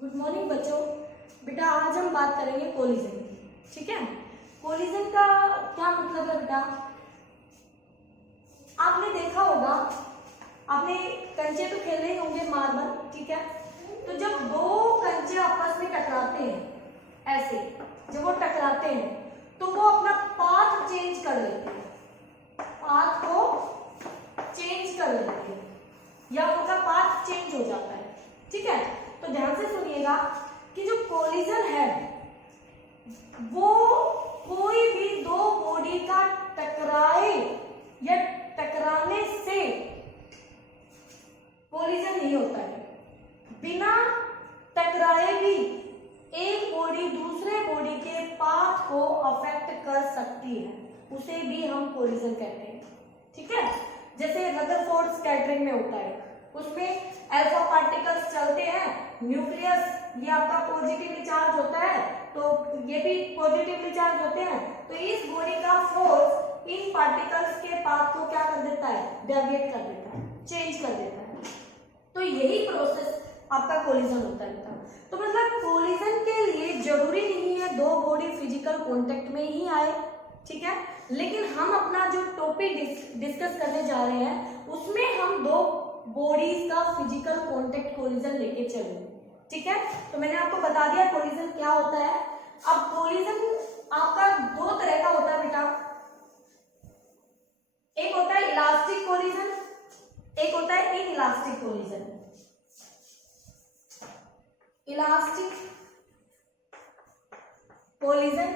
Good morning बच्चों। बेटा आज हम बात करेंगे कोलिजन की। ठीक है, कोलिजन का क्या मतलब है बेटा? आपने देखा होगा, आपने कंचे तो खेले ही होंगे मार्बल। ठीक है, तो जब दो कंचे आपस में टकराते हैं, ऐसे जब वो टकराते हैं तो वो अपना पाथ चेंज कर लेते हैं, पाथ को चेंज कर लेते हैं या उनका पाथ चेंज हो जाता है। ठीक है, तो ध्यान से सुनिएगा कि जो कोलिजन है वो कोई भी दो बॉडी का टकराए या टकराने से कोलिजन नहीं होता है। बिना टकराए भी एक बॉडी दूसरे बॉडी के पाथ को अफेक्ट कर सकती है, उसे भी हम कोलिजन कहते हैं। ठीक है, जैसे रदरफोर्ड स्कैटरिंग में होता है, उसमें अल्फा पार्टिकल्स चलते हैं, न्यूक्लियस ये आपका पॉजिटिवली चार्ज होता है, तो ये भी पॉजिटिवली चार्ज होते हैं, तो इस बॉडी का फोर्स इन पार्टिकल्स के पाथ को क्या कर देता है, डेविएट कर देता है, चेंज कर देता है। तो यही प्रोसेस आपका कोलिजन होता है। तो मतलब कोलिजन के लिए जरूरी नहीं है दो बॉडी फिजिकल कांटेक्ट में ही आए। ठीक है, लेकिन हम अपना जो टॉपिक डिस्कस करने जा रहे हैं उसमें हम दो बॉडीज का फिजिकल कांटेक्ट कोलिजन लेके चलेंगे। ठीक है, तो मैंने आपको बता दिया कोलिजन क्या होता है। अब कोलिजन आपका दो तरह का होता है बेटा, एक होता है इलास्टिक कोलिजन, एक होता है इनइलास्टिक कोलिजन। इलास्टिक कोलिजन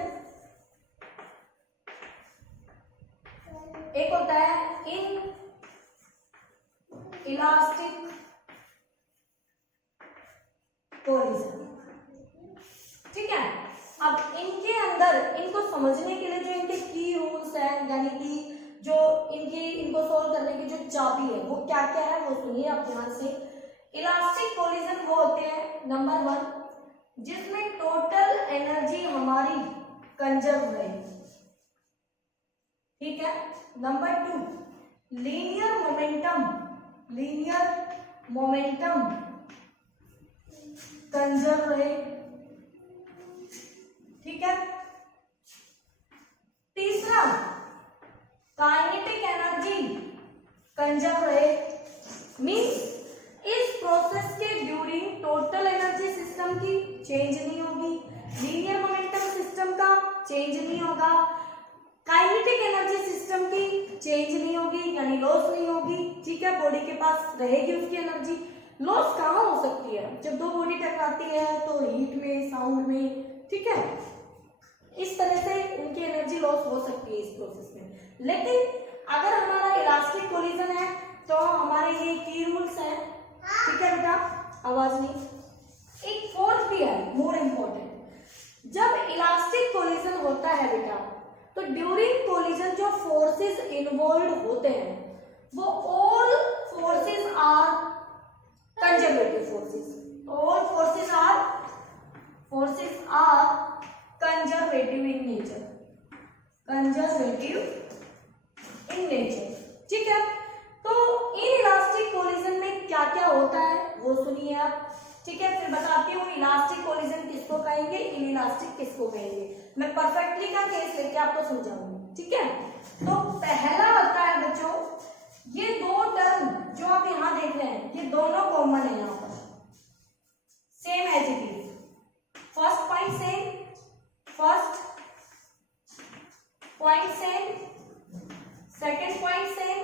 एक होता है इन इलास्टिक कोलिजन। ठीक है, अब इनके अंदर इनको समझने के लिए जो इनके की रूल्स हैं, यानी कि जो इनको सोल्व करने की जो चाबी है वो क्या क्या है वो सुनिए आप ध्यान से। इलास्टिक कोलिजन वो होते हैं नंबर 1 जिसमें टोटल एनर्जी हमारी कंजर्व रहे। ठीक है, नंबर 2 लीनियर मोमेंटम कंजर्व रहे। ठीक है, तीसरा काइनेटिक एनर्जी कंजर्व रहे। मींस इस प्रोसेस के ड्यूरिंग टोटल एनर्जी सिस्टम की चेंज नहीं होगी, लीनियर मोमेंटम सिस्टम का चेंज नहीं होगा, काइनेटिक एनर्जी सिस्टम की चेंज नहीं होगी, यानी लॉस नहीं होगी। ठीक है, बॉडी के पास रहेगी उसकी एनर्जी। लॉस कहाँ हो सकती है? जब दो बॉडी टकराती है तो हीट में, साउंड में। ठीक है, इस तरह से उनकी एनर्जी लॉस हो सकती है इस प्रोसेस में। लेकिन अगर हमारा इलास्टिक कोलिजन है तो हमारे ये की रूल्स हैं। ठीक है बेटा, आवाज नहीं। एक फोर्थ भी है मोर इंपॉर्टेंट। जब इलास्टिक कोलिजन होता है बेटा तो ड्यूरिंग कोलिजन जो फोर्सेस इन्वॉल्व होते हैं वो all forces are conservative forces. All forces are conservative in nature, conservative in nature. ठीक है, तो इनइलास्टिक कोलिजन में क्या क्या होता है वो सुनिए आप। ठीक है, फिर बताती हूँ इलास्टिक कोलिजन किसको कहेंगे, इनइलास्टिक किसको कहेंगे। मैं परफेक्टली का केस लेके आपको समझाऊंगी। ठीक है, तो पहला होता है बच्चों, ये दो टर्म जो आप यहाँ देख रहे हैं ये दोनों कॉमन है, यहाँ पर same as it is. First point same, second point same,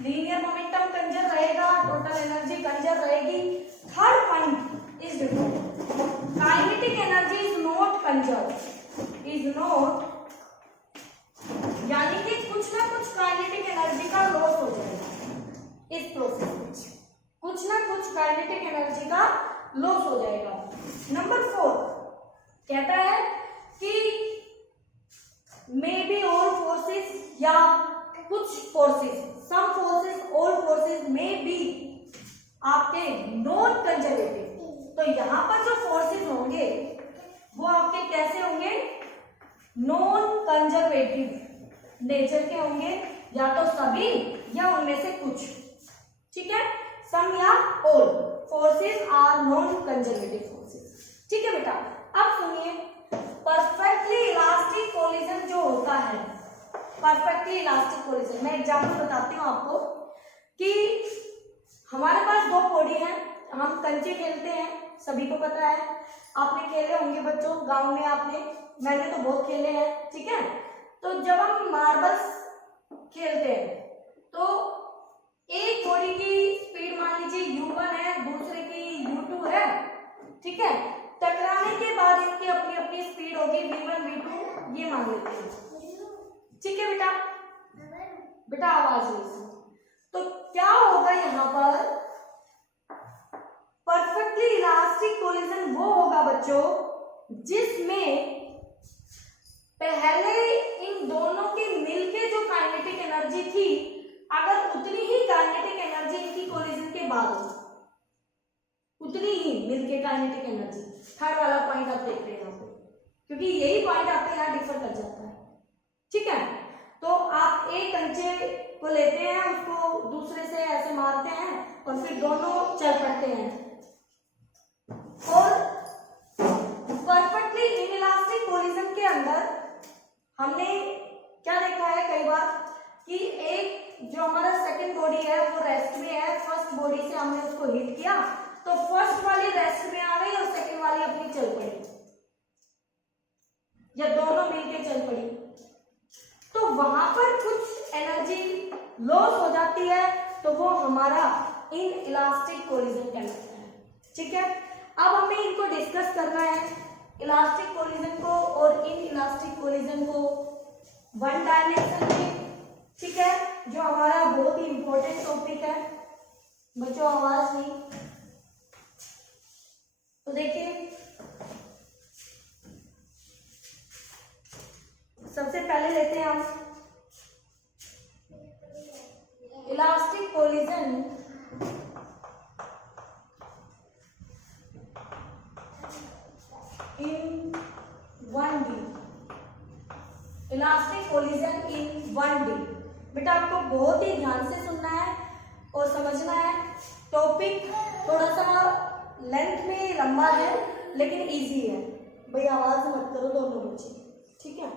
linear momentum conserve रहेगा, टोटल एनर्जी कंजर्व रहेगी। Third point is different, kinetic energy is not conserve, यानी कि कुछ ना कुछ काइनेटिक एनर्जी का लॉस हो जाएगा इस प्रोसेस में, कुछ ना कुछ काइनेटिक एनर्जी का लॉस हो जाएगा। नंबर 4 कहता है कि मे बी ऑल फोर्सेस या कुछ forces, some forces, all forces may be आपके नॉन कंजर्वेटिव। तो यहां पर जो फोर्सेस होंगे वो आपके कैसे होंगे, नॉन कंजर्वेटिव नेचर के होंगे, या तो सभी या उनमें से कुछ। ठीक है, सम या all forces are non conservative forces. ठीक है बेटा, अब सुनिए, परफेक्टली इलास्टिक कोलिजन जो होता है, परफेक्टली इलास्टिक कोलिजन, मैं एग्जांपल बताती हूँ आपको कि हमारे पास दो बॉडी है, हम कंचे खेलते हैं, सभी को पता है, आपने खेले होंगे बच्चों, गांव में आपने, मैंने तो बहुत खेले हैं। ठीक है, तो जब हम मार्बल्स खेलते हैं तो एक बॉडी की स्पीड मान लीजिए u1 है, दूसरे की u2 है। ठीक है, टकराने के बाद इनकी अपनी अपनी स्पीड होगी v1 v2, ये मान लेते हैं। ठीक है बेटा, बेटा आवाज नहीं, तो क्या होगा यहाँ पर, परफेक्टली इलास्टिक कोलिजन वो होगा बच्चों जिसमें पहले इन दोनों के मिलके जो काइनेटिक एनर्जी थी, अगर उतनी ही काइनेटिक एनर्जी इनकी कोलिजन के बाद हो, उतनी ही मिलके काइनेटिक एनर्जी, थर्ड वाला पॉइंट आप देख रहे हैं यहाँ पे, क्योंकि यही पॉइंट आपके यहाँ डिफर कर जाता है। ठीक है, तो आप एक कंचे को लेते हैं, उसको दूसरे से ऐसे मारते हैं और फिर दोनों चल पड़ते हैं। और परफेक्टली इनइलास्टिक कोलिजन के अंदर हमने क्या देखा है कई बार कि एक जो हमारा सेकंड बॉडी है वो रेस्ट में है, फर्स्ट बॉडी से हमने उसको हिट किया तो फर्स्ट वाली रेस्ट में आ गई और सेकंड वाली अपनी चल पड़ी, या दोनों मिलके चल पड़ी, तो वहां पर कुछ एनर्जी लॉस हो जाती है, तो वो हमारा इनइलास्टिक कोलिजन कहलाता है। ठीक है, अब हमें इनको डिस्कस करना है, इलास्टिक कोलिजन को और इनइलास्टिक कोलिजन को वन डायमेंशन में। ठीक है, जो हमारा बहुत ही इंपॉर्टेंट टॉपिक है बच्चों, आवाज नहीं, तो देखिए सबसे पहले लेते हैं हम इलास्टिक कोलिजन इन 1D, इलास्टिक कोलिजन इन 1D। बेटा आपको बहुत ही ध्यान से सुनना है और समझना है, टॉपिक थोड़ा सा लेंथ में लंबा है लेकिन इजी है, भाई आवाज मत करो दोनों बच्चे। ठीक है,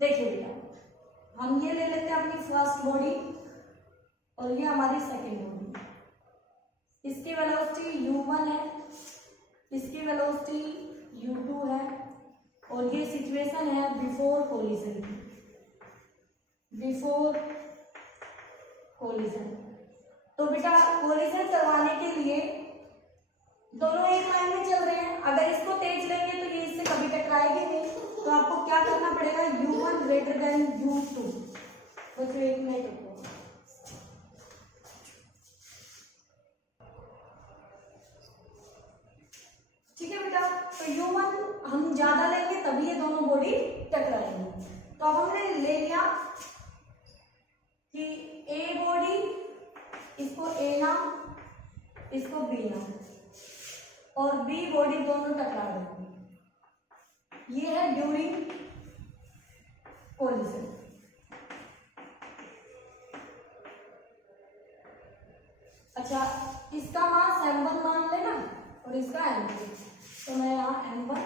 देखिए बेटा हम ये ले लेते हैं अपनी फर्स्ट बॉडी और ये हमारी सेकेंड बॉडी, इसकी वेलोसिटी u1 है, इसकी वेलोसिटी u2 है, और ये सिचुएशन है बिफोर कोलिजन की, बिफोर कोलिजन। तो बेटा कोलिजन करवाने के लिए दोनों एक लाइन में चल रहे हैं, अगर इसको तेज लेंगे तो ये इससे कभी टकराएगी नहीं, तो आपको क्या करना पड़ेगा, u1 ग्रेटर देन u2। बच्चों एक मिनट रुको, ठीक है बेटा, तो u1 हम ज्यादा लेंगे तभी ये दोनों बॉडी टकराएंगे। तो अब हमने ले लिया कि ए बॉडी, इसको ए नाम, इसको बी नाम, और बी बॉडी दोनों टकरा रही है, ये है ड्यूरिंग कोलिजन। अच्छा, इसका मास m1 मान लेना और इसका m2, तो मैं यहाँ m1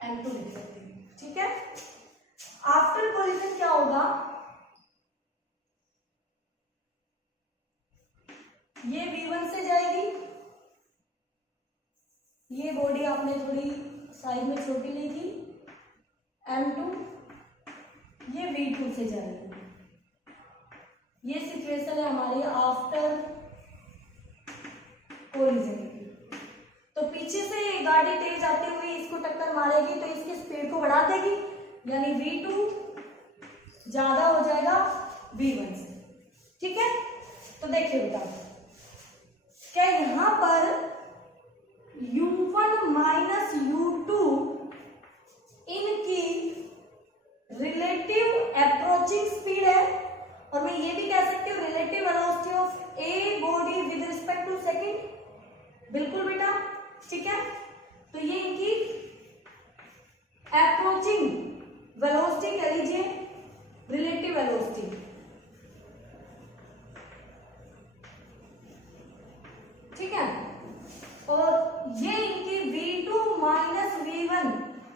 m2 लिख सकती हूँ। ठीक है, आफ्टर कोलिजन क्या होगा, ये v1 से जाएगी, ये बॉडी आपने थोड़ी साइज में छोटी ली थी, m2, ये v2 से जाएगी। ये सिचुएशन है हमारी आफ्टर कोलिजन की। तो पीछे से ये गाड़ी तेज आती हुई इसको टक्कर मारेगी तो इसकी स्पीड को बढ़ा देगी, यानी v2 ज्यादा हो जाएगा v1 से। ठीक है, तो देखिए बेटा क्या यहां पर u1 माइनस u2 इनकी रिलेटिव अप्रोचिंग स्पीड है, और मैं ये भी कह सकती हूँ relative velocity of a body with respect to second. बिल्कुल बेटा, ठीक है, तो ये इनकी अप्रोचिंग वेलोसिटी कह लीजिए, relative velocity.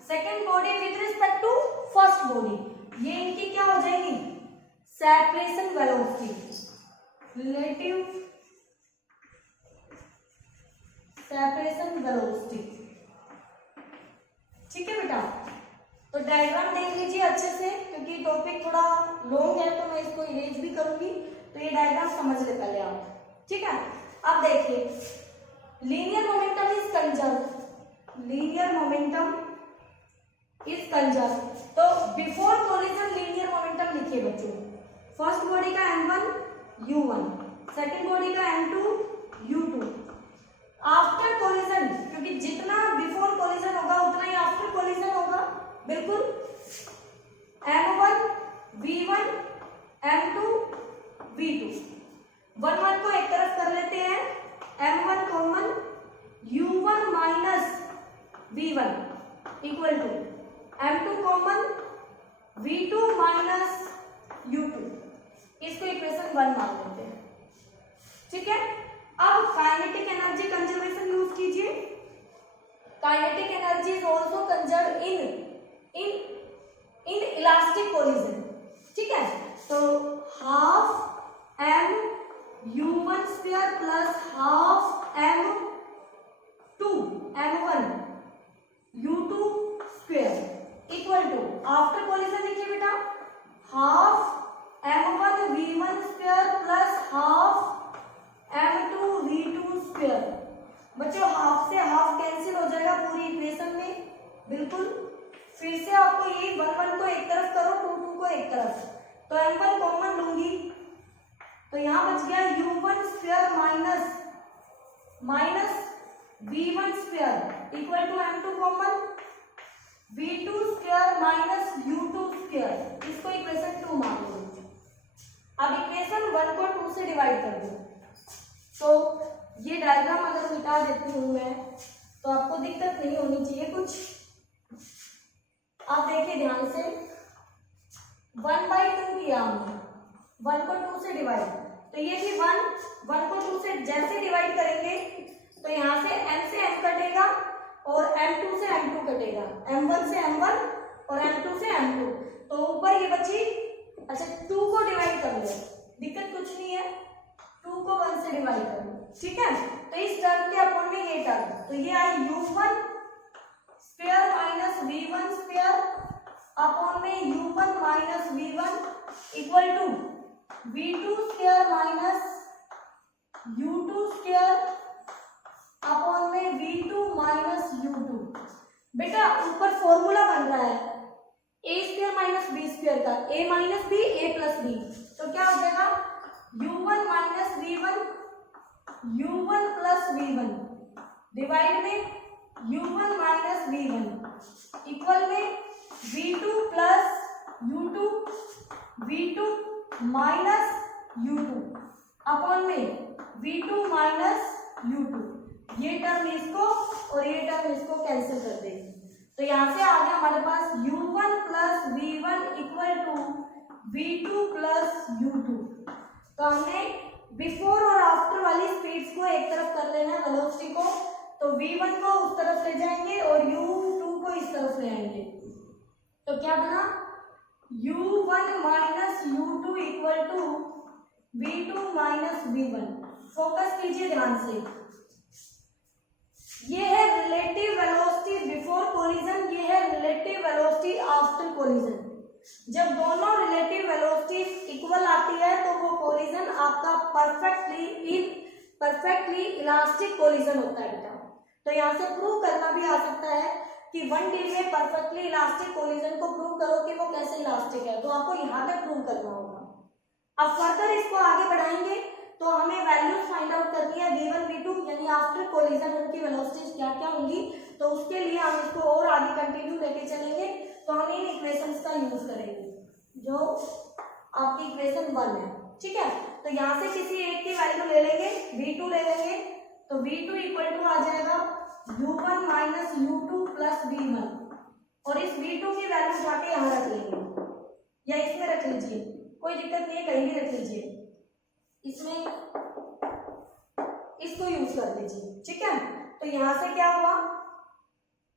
Second body with respect to first body, ये इनकी क्या हो जाएगी, separation velocity, relative separation velocity. ठीक है बेटा, तो डायग्राम देख लीजिए अच्छे से, क्योंकि टॉपिक थोड़ा लॉन्ग है तो मैं इसको इरेज भी करूंगी, तो ये डायग्राम समझ ले पहले आप। ठीक है, अब देखिए linear momentum is conserve, linear momentum is conserve, तो बिफोर कोलिजन लीनियर मोमेंटम लिखिए बच्चों, फर्स्ट बॉडी का m1 u1, सेकेंड बॉडी का m2 u2, आफ्टर कोलिजन, क्योंकि जितना बिफोर कोलिजन होगा उतना ही आफ्टर कोलिजन होगा, बिल्कुल, m1 v1 m2 v2, one one को एक तरफ कर लेते हैं, m1 common u1 minus v1 equal to m2 common v2 minus u2, इसको इक्वेशन 1 मान लेते हैं। ठीक है, अब काइनेटिक एनर्जी कंजर्वेशन यूज कीजिए, kinetic energy is also conserve in elastic collision. ठीक है, तो half m u1 square plus half m2 m1 u2 square equal to, after collision लिखिए बेटा, half m1 v1 square plus half m2 v2 square. बच्चों half से half cancel हो जाएगा पूरी इक्वेशन में, बिल्कुल, फिर से आपको ये 1 1 को एक तरफ करो, 2 2 को एक तरफ, तो m1 कॉमन लूंगी, तो यहाँ बच गया u1 square minus v1 square equal to m2 common v2 square minus u2 square, इसको इक्वेशन 2 मान लो। अब इक्वेशन 1 को 2 से डिवाइड कर दो, तो ये डायग्राम अगर मिटा देती हूं मैं तो आपको दिक्कत नहीं होनी चाहिए कुछ। आप देखिए ध्यान से, 1/2 किया हमने, 1 को 2 से डिवाइड, तो ये भी 1 को 2 से जैसे डिवाइड करेंगे तो यहाँ से m कटेगा और m2 से m2 कटेगा, m1 से m1 और m2 से m2, तो ऊपर ये बची, अच्छा 2 को डिवाइड कर लो, दिक्कत कुछ नहीं है, 2 को 1 से डिवाइड कर लो। ठीक है, तो इस टर्म के अपॉन में ये टर्म, तो ये आई u1 square minus v1 square upon में u1 minus v1 equal to v2 square minus u2 square upon में v2 माइनस u2। बेटा ऊपर फॉर्मूला बन रहा है a square minus b square का, a minus b a plus b, तो क्या हो जाएगा u1 minus v1 u1 plus v1 divide में u1 माइनस v1 इक्वल में v2 plus u2 v2 minus u2 upon में v2 माइनस u2, ये term इसको और ये टर्म इसको कैंसिल कर देंगे, तो यहां से आ गया हमारे पास u1 plus v1 equal to v2 plus u2। तो हमने बिफोर और आफ्टर वाली स्पीड्स को एक तरफ कर लेना है वेलोसिटी को, तो v1 को उस तरफ ले जाएंगे और u2 को इस तरफ ले आएंगे, तो क्या बना u1 minus u2 equal to v2 minus v1। Focus कीजिए ध्यान से, ये है रिलेटिव वेलोसिटी बिफोर कोलिजन, ये है रिलेटिव वेलोसिटी आफ्टर कोलिजन। जब दोनों रिलेटिव वेलोसिटी इक्वल आती है तो वो कोलिजन आपका परफेक्टली इलास्टिक कोलिजन होता है बेटा। तो यहाँ से प्रूव करना भी आ सकता है कि 1D में परफेक्टली इलास्टिक कोलिजन को प्रूव करो कि वो कैसे इलास्टिक है, तो आपको यहाँ तक प्रूव करना होगा। अब फर्दर इसको आगे बढ़ाएंगे तो हमें वैल्यूज फाइंड आउट करनी है v1 v2, यानी आफ्टर कोलिजन उनकी वेलोसिटीज क्या क्या होंगी, तो उसके लिए हम इसको और आगे कंटिन्यू लेके चलेंगे, तो हम इन इक्वेशंस का यूज करेंगे जो आपकी इक्वेशन 1 है। ठीक है, तो यहाँ से किसी एक की वैल्यू ले लेंगे, v2 ले लेंगे, तो v2 इक्वल टू आ जाएगा u1 minus u2 plus v1, और इस v2 की वैल्यू जाके यहाँ रख लेंगे या इसमें रख लीजिए, कोई दिक्कत नहीं है, कहीं भी रख लीजिए, इसमें इसको यूज कर लीजिए। ठीक है, तो यहां से क्या हुआ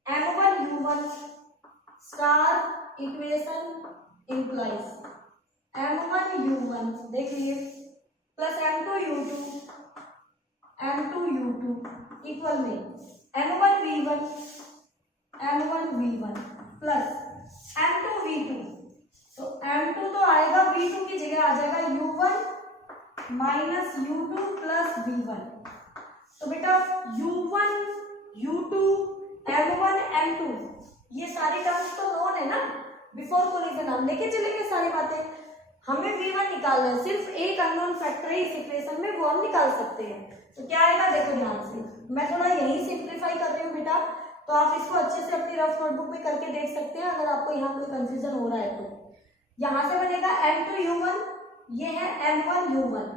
m1 u1 star equation implies m1u1 देख लीजिए प्लस m2u2 इक्वल में m1v1 प्लस m2v2। तो m2 तो आएगा v2 की जगह आ जाएगा u1 minus u2 plus v1। तो बेटा u1 u2 m1 m2 ये सारी टर्म्स तो नोन है ना, बिफोर कोलिजन हम लेके चलेंगे सारी बातें। हमें v1 निकालना है, सिर्फ एक अननोन फैक्टर है इस इक्वेशन में, वो हम निकाल सकते हैं। तो क्या आएगा देखो ध्यान से, मैं थोड़ा यही सिंप्लीफाई कर रही हूँ बेटा, तो आप इसको अच्छे से अपनी रफ नोटबुक में करके देख सकते हैं अगर आपको यहाँ कोई कंफ्यूजन हो रहा है तो। यहाँ से बनेगा m2u1, ये है m1u1।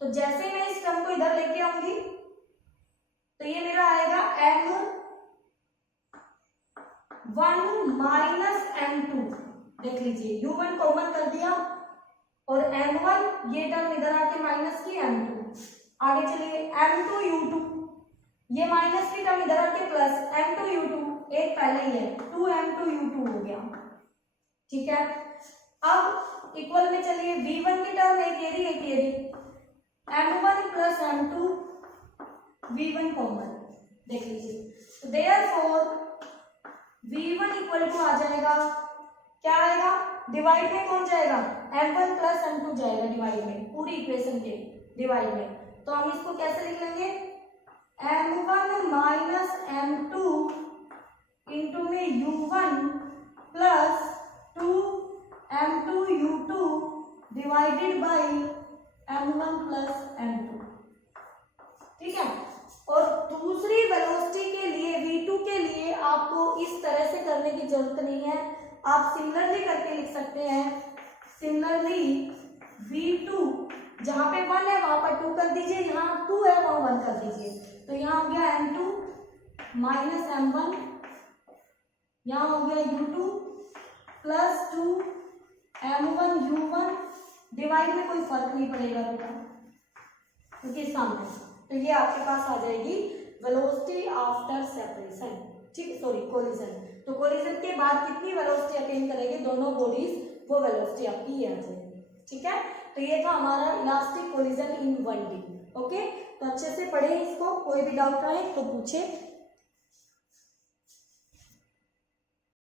तो जैसे ही मैं इस टर्म को इधर लेके आऊंगी तो ये मेरा आएगा m1 माइनस m2। देख लीजिए u1 कॉमन कर दिया और m1 ये टर्म इधर आके माइनस की m2। आगे चलिए m2u2, ये माइनस की टर्म इधर आके प्लस m2u2, एक पहले ही है 2m2u2 हो गया। ठीक है, अब इक्वल में चलिए v1 की टर्म एक ये रही m1 plus m2 v1 common देख लीजिए। तो देयरफॉर v1 इक्वल टू आ जाएगा, क्या आएगा डिवाइड में कौन जाएगा m1 प्लस m2 जाएगा डिवाइड में, पूरी इक्वेशन के डिवाइड में। तो हम इसको कैसे लिख लेंगे m1 माइनस m2 इंटू में u1 plus 2m2u2 divided by m1 plus m2। ठीक है, और दूसरी वेलोसिटी के लिए v2 के लिए आपको इस तरह से करने की जरूरत नहीं है, आप सिमिलरली करके लिख सकते हैं। सिमिलरली v2 जहां पे 1 है वहां पर 2 कर दीजिए, यहाँ 2 है वहां 1 कर दीजिए। तो यहाँ हो गया m2 माइनस m1, यहाँ हो गया u2 प्लस 2m1u1 डिवाइड में कोई फर्क नहीं पड़ेगा बेटा क्योंकि सामने। तो ये आपके पास आ जाएगी वेलोसिटी आफ्टर सेपरेशन, ठीक, सॉरी कोलिजन। तो कोलिजन के बाद कितनी वेलोसिटी अटेन करेंगे दोनों बॉडीज, वो वेलोसिटी आपकी ये आ जाएगी। ठीक है, तो ये था हमारा इलास्टिक कोलिजन इन 1D। ओके, तो अच्छे से पढ़े इसको, कोई भी डाउट आए तो पूछे।